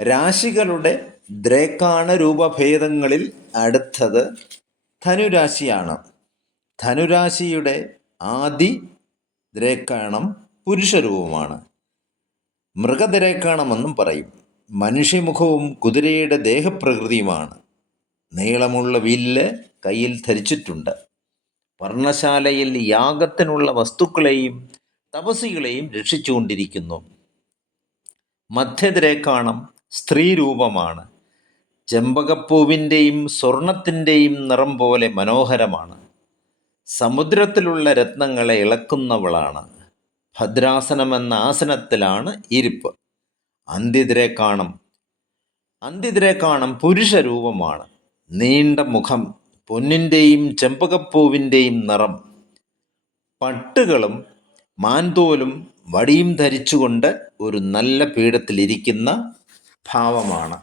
രാശികളുടെ ദ്രേക്കാണ രൂപഭേദങ്ങളിൽ അടുത്തത് ധനുരാശിയാണ്. ധനുരാശിയുടെ ആദി ദ്രേക്കാണം പുരുഷരൂപമാണ്. മൃഗദ്രേക്കാണമെന്നും പറയും. മനുഷ്യമുഖവും കുതിരയുടെ ദേഹപ്രകൃതിയുമാണ്. നീളമുള്ള വില്ല് കയ്യിൽ ധരിച്ചിട്ടുണ്ട്. വർണശാലയിൽ യാഗത്തിനുള്ള വസ്തുക്കളെയും തപസികളെയും രക്ഷിച്ചുകൊണ്ടിരിക്കുന്നു. മധ്യദ്രേക്കാണം സ്ത്രീരൂപമാണ്. ചെമ്പകപ്പൂവിന്റെയും സ്വർണത്തിന്റെയും നിറം പോലെ മനോഹരമാണ്. സമുദ്രത്തിലുള്ള രത്നങ്ങളെ ഇളക്കുന്നവളാണ്. ഭദ്രാസനമെന്ന ആസനത്തിലാണ് ഇരിപ്പ്. അന്തിതിരെ കാണം. അന്തിതിരെ കാണം പുരുഷ പുരുഷരൂപമാണ്. നീണ്ട മുഖം പൊന്നിന്റെയും ചെമ്പകപ്പൂവിന്റെയും നിറം. പട്ടുകളും മാൻതോലും വടിയും ധരിച്ചുകൊണ്ട് ഒരു നല്ല പീഠത്തിലിരിക്കുന്ന ഭാവമാണ്.